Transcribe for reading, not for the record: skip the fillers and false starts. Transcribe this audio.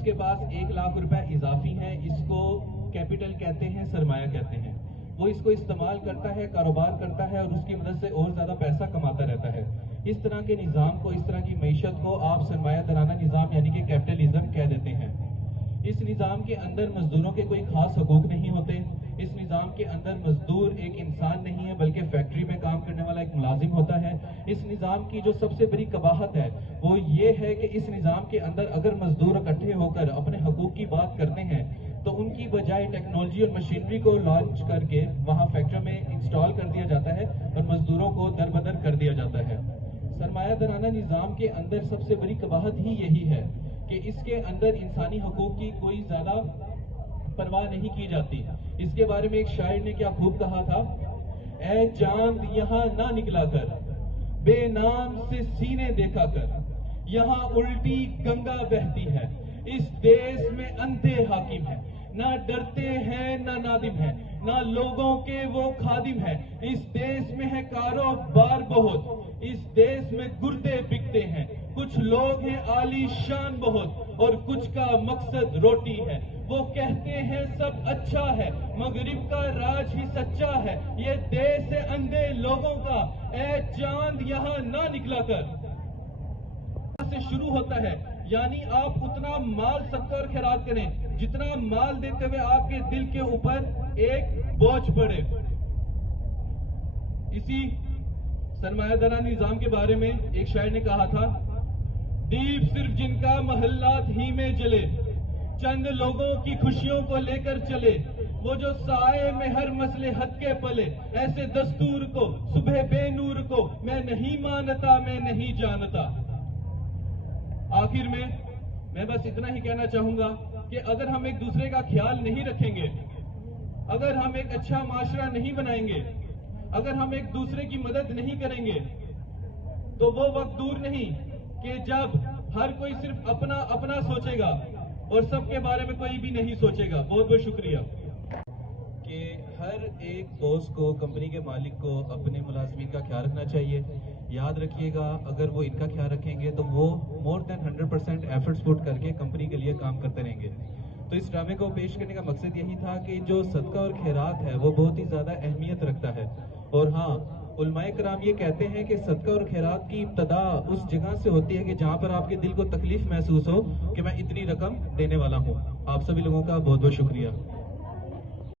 اس کے پاس 1 لاکھ روپے اضافی ہیں، اس کو کیپٹل کہتے ہیں، سرمایہ کہتے ہیں، وہ اس کو استعمال کرتا ہے، کاروبار کرتا ہے اور اس کی مدد سے اور زیادہ پیسہ کماتا رہتا ہے۔ اس طرح کے نظام کو، اس طرح کی معیشت کو آپ سرمایہ دارانہ نظام یعنی کہ کیپٹلزم کہہ دیتے ہیں۔ اس نظام کے اندر مزدوروں کے کوئی خاص حقوق نہیں ہوتے۔ اس نظام کے اندر مزدور ایک انسان نہیں ہے بلکہ فیکٹری میں کام کرنے والا ایک ملازم ہوتا ہے۔ اس نظام کی جو سب سے بڑی قباحت ہے وہ یہ ہے کہ اس نظام کے اندر اگر مزدور اکٹھے ہو کر اپنے حقوق کی بات کرتے ہیں تو ان کی بجائے ٹیکنالوجی اور مشینری کو لانچ کر کے وہاں فیکٹری میں انسٹال کر دیا جاتا ہے اور مزدوروں کو دربدر کر دیا جاتا ہے۔ سرمایہ دارانہ نظام کے اندر سب سے بڑی قباحت ہی یہی ہے کہ اس کے اندر انسانی حقوق کی کوئی زیادہ پرواہ نہیں کی جاتی۔ اس کے بارے میں ایک شاعر نے کیا خوب کہا تھا، اے چاند یہاں نہ نکلا کر، بے نام سے سینے دیکھا کر، یہاں الٹی گنگا بہتی ہے، اس دیس میں اندھے حاکم ہیں، نہ ڈرتے ہیں نہ نادم ہیں، نہ لوگوں کے وہ خادم ہیں، اس دیس میں ہے کاروبار بہت، اس دیس میں گردے بکتے ہیں، کچھ لوگ ہیں عالی شان بہت اور کچھ کا مقصد روٹی ہے، وہ کہتے ہیں سب اچھا ہے مغرب کا راج ہی سچا ہے، یہ دیس ہے اندھے لوگوں کا، اے چاند یہاں نہ نکلا کر۔ سے شروع ہوتا ہے، یعنی آپ اتنا مال صدقہ اور خیرات کریں جتنا مال دیتے ہوئے آپ کے دل کے اوپر ایک بوجھ پڑے۔ اسی سرمایہ دارانہ نظام کے بارے میں ایک شاعر نے کہا تھا، دیپ صرف جن کا محلات ہی میں جلے، چند لوگوں کی خوشیوں کو لے کر چلے، وہ جو سائے میں ہر مصلحت کے پلے، ایسے دستور کو صبح بے نور کو میں نہیں مانتا، میں نہیں جانتا۔ آخر میں بس اتنا ہی کہنا چاہوں گا کہ اگر ہم ایک دوسرے کا خیال نہیں رکھیں گے، اگر ہم ایک اچھا معاشرہ نہیں بنائیں گے، اگر ہم ایک دوسرے کی مدد نہیں کریں گے تو وہ وقت دور نہیں کہ جب ہر کوئی صرف اپنا اپنا سوچے گا اور سب کے بارے میں کوئی بھی نہیں سوچے گا۔ بہت بہت شکریہ۔ کہ ہر ایک باس کو، کمپنی کے مالک کو اپنے ملازمین کا خیال رکھنا چاہیے۔ یاد رکھیے گا اگر وہ ان کا خیال رکھیں گے تو وہ مور دین 100% ایفرٹس پٹ کر کے کمپنی کے لیے کام کرتے رہیں گے۔ تو اس ڈرامے کو پیش کرنے کا مقصد یہی تھا کہ جو صدقہ اور خیرات ہے وہ بہت ہی زیادہ اہمیت رکھتا ہے، اور ہاں علماء کرام یہ کہتے ہیں کہ صدقہ اور خیرات کی ابتدا اس جگہ سے ہوتی ہے کہ جہاں پر آپ کے دل کو تکلیف محسوس ہو کہ میں اتنی رقم دینے والا ہوں۔ آپ سبھی لوگوں کا بہت بہت شکریہ۔